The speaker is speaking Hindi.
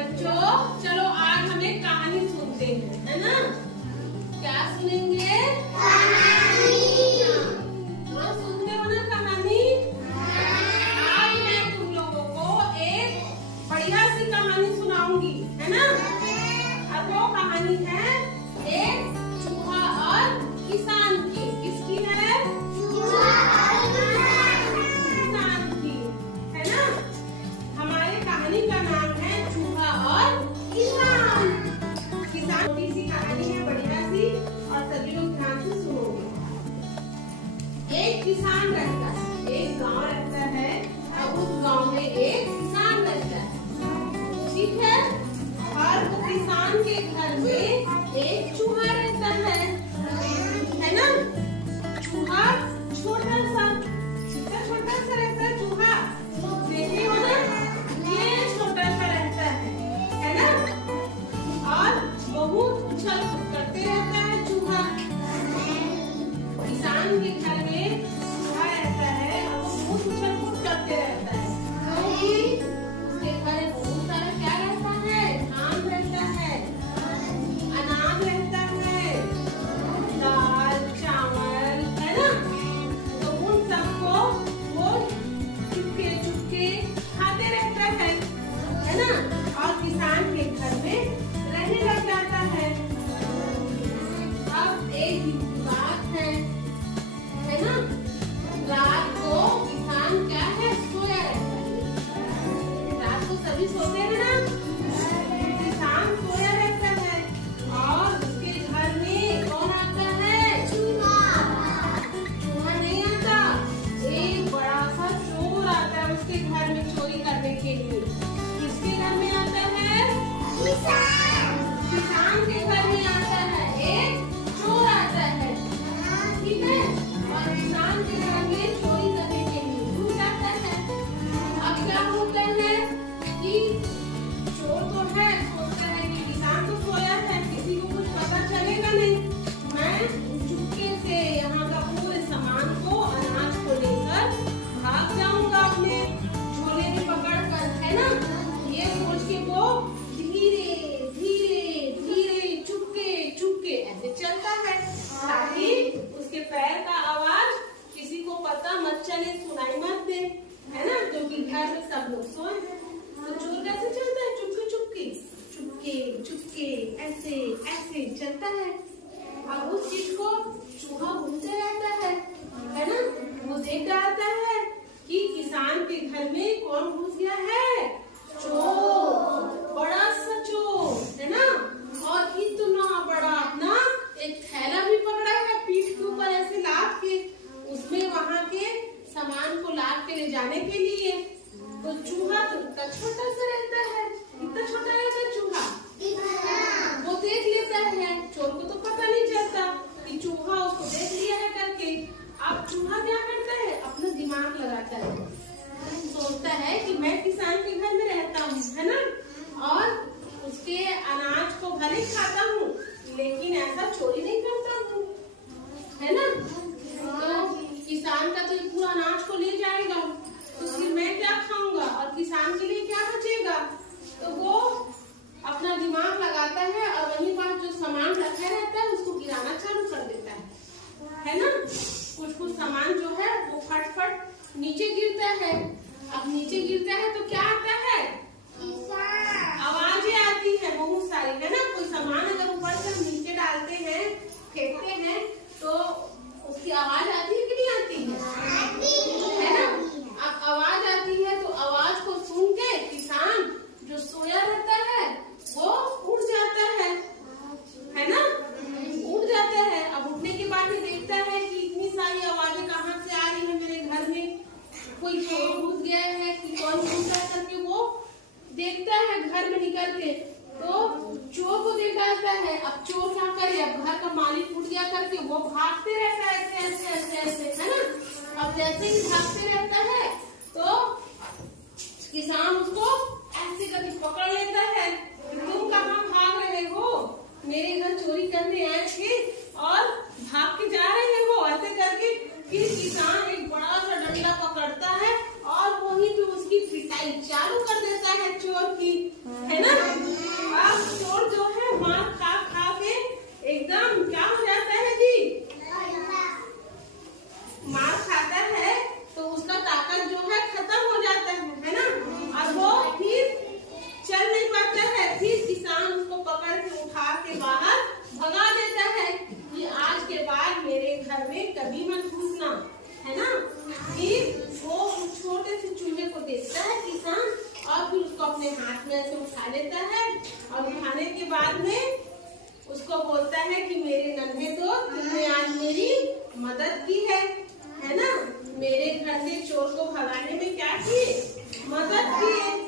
बच्चों चलो आज हम एक कहानी सुनते हैं, है ना? क्या सुनेंगे? कहानी। तो सुनते हो ना कहानी? आज मैं तुम लोगों को एक बढ़िया सी कहानी सुनाऊंगी, है ना? अब वो कहानी है एक चूहा और किसान की। किसकी है? चूहा और किसान की, है ना? हमारे कहानी का नाम है चूहा और किसान। किसान छोटी सी कहानी है, बढ़िया सी, और सभी लोग ध्यान से सुनोगे। एक किसान रहता है, एक गांव रहता है, और उस गांव में एक किसान रहता है, ठीक है? और वो किसान के घर में एक चूहा रहता है ना? चूहा छोटा सा, कितना छोटा सा रहता है चूहा, देखे हो ना? ये छोटा सा रहता है ना? और बहुत उछल कूद करते रहता है चूहा। किसान के घर में चूहा रहता है और वो बहुत उछल कूद करते रहता है, क्योंकि उसके घर में बहुत सारा क्या रहता है? धान रहता है, अनाज रहता है, दाल चावल, है ना? तो उन सबको वो चुपके चुपके खाते रहता है ना? और किसान के घर में रहने लग जाता है। अब एक बात है ना? रात को किसान क्या है? सोया रहता है। रात को सभी सोते हैं ना? किसान सोया रहता है और उसके घर में कौन आता है? चूहा। चूहा नहीं आता, एक बड़ा सा चोर आता है उसके घर में चोरी करने के लिए। किसके घर में आता है? किसान के घर में आता है, एक चोर आता है, ठीक है? और किसान के घर में चोरी करने के लिए घुस जाता है। अब क्या होता है कि चोर तो है, सोचता है कि किसान तो सोया है, किसी को कुछ पता चलेगा नहीं, मैं चुपके से यहाँ का पूरे सामान को, अनाज को लेकर भाग जाऊंगा अपने झोले में पकड़ कर, है ना? ये सोच के वो धीरे धीरे धीरे चुपके चुपके ऐसे चलता है ताकि उसके पैर का आवाज किसी को पता मत चले, सुनाई मत दे, है ना? क्योंकि घर में सब लोग सोए हैं। तो चोर कैसे चलता है? चुपके चुपके चुपके चुपके ऐसे ऐसे चलता है। अब उस चीज को चूहा घूमते रहता है ना? वो देख डालता है कि किसान के घर में कौन घुस गया है? चोर, बड़ा सा चोर, है ना? और इतना बड़ा अपना एक थैला भी पकड़ा है पीठ के ऊपर ऐसे लाद के, उसमें वहां के सामान को लाद के ले जाने के लिए। तो चूहा तो इतना छोटा सा रहता है, इतना छोटा रहता है चूहा, वो देख लेता है। चोर को तो पता नहीं चलता कि चूहा उसको देख लिया है करके। अब चूहा क्या करता है? अपना दिमाग लगाता है, सोचता है कि मैं किसान के घर में रहता हूँ, है ना? और उसके अनाज को भले खाता हूँ लेकिन ऐसा चोरी नहीं करता हूँ, है ना? तो किसान का तो पूरा अनाज को ले जाएगा, तो फिर मैं क्या खाऊंगा और किसान के लिए क्या बचेगा? तो वो अपना दिमाग लगाता है और वहीं पर जो सामान रखा रहता है उसको गिराना चालू कर देता है ना? कुछ कुछ सामान जो है वो फट फट नीचे गिरता है। अब नीचे गिरता है तो क्या आता है? आवाजें आती है बहुत सारी, है ना? कोई सामान अगर ऊपर से हम नीचे डालते हैं, फेंकते हैं, तो उसकी आवाज आती है कि नहीं आती है ना? अब आवाज आती है तो आवाज को सुन के किसान जो सोया रहता है वो उठ जाता है ना? उठ जाता है। अब उठने के बाद ये देखता है कि इतनी सारी आवाजें कहाँ से आ रही है मेरे घर में, कोई चोर घुस गया है कि कौन घुस रहा करके वो देखता है घर में निकल के, तो चोर को देख डालता है। अब चोर क्या करे? अब घर का मालिक उठ गया करके वो भागते रहता है ऐसे ऐसे ऐसे ऐसे, है ना? अब जैसे ही भागते रहता है तो किसान उसको ऐसे करके पकड़ लेता है। तुम कहाँ भाग रहे हो? मेरे घर चोरी करने आए थे और भाग के जा रहे हो, ऐसे करके। फिर किसान एक बड़ा सा डंडा पकड़ता है और वहीं पे उसकी पिटाई चालू कर देता है चोर की, है ना? में ऐसे उठा लेता है और उठाने के बाद में उसको बोलता है कि मेरे नन्हे दोस्त तुमने आज मेरी मदद की है ना, मेरे घर से चोर को भगाने में क्या किए, मदद किए।